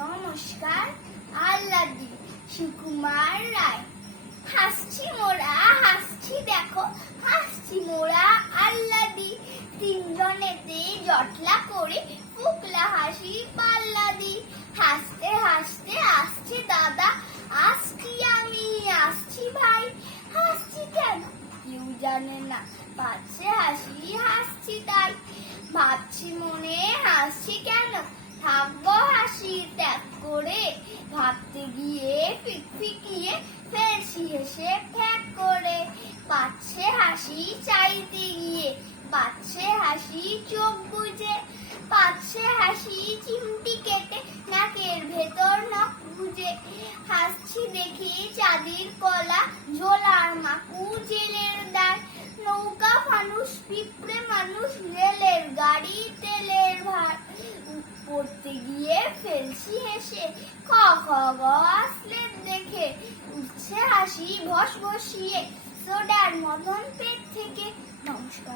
নমস্কার। আল্লাদি সুকুমার রায়। হাসছি মোরা, হাসছি দেখো, হাসছি মোরা আল্লাদি। তিনজনেতে জটলা করে ফুকলা হাসি পাল্লা দি। হাসতে হাসতে আসছে দাদা, আসছি আমি, আসছি ভাই। হাসছি কেন কেউ জানে না, পাচ্ছে হাসি, হাসছি তাই। ভাবছি মনে, হাসছি কেন, থাকবো হাসি ত্যাগ করে। ভাবতে গিয়ে ফিকফিকিয়ে ফেলছি হেসে ফ্যাক করে। পাচ্ছে হাসি চাইতে গিয়ে, পাচ্ছে হাসি চোখ বুজে। পাচ্ছে হাসি চিমটি কেটে নাকের ভেতর নখ গুজে। হাসছি দেখে চাঁদের কলা, ঝোলার মাকু জেলের দ্বার। নৌকা ফানুস পিঁপড়ে মানুষ, রেলের গাড়ি তেলের ভার। পড়তে গিয়ে ফেলছি হেসে, খ খ গ আসলে দেখে। উঠছে হাসি ভস ভসিয়ে সোডার মতন পেট থেকে। নমস্কার।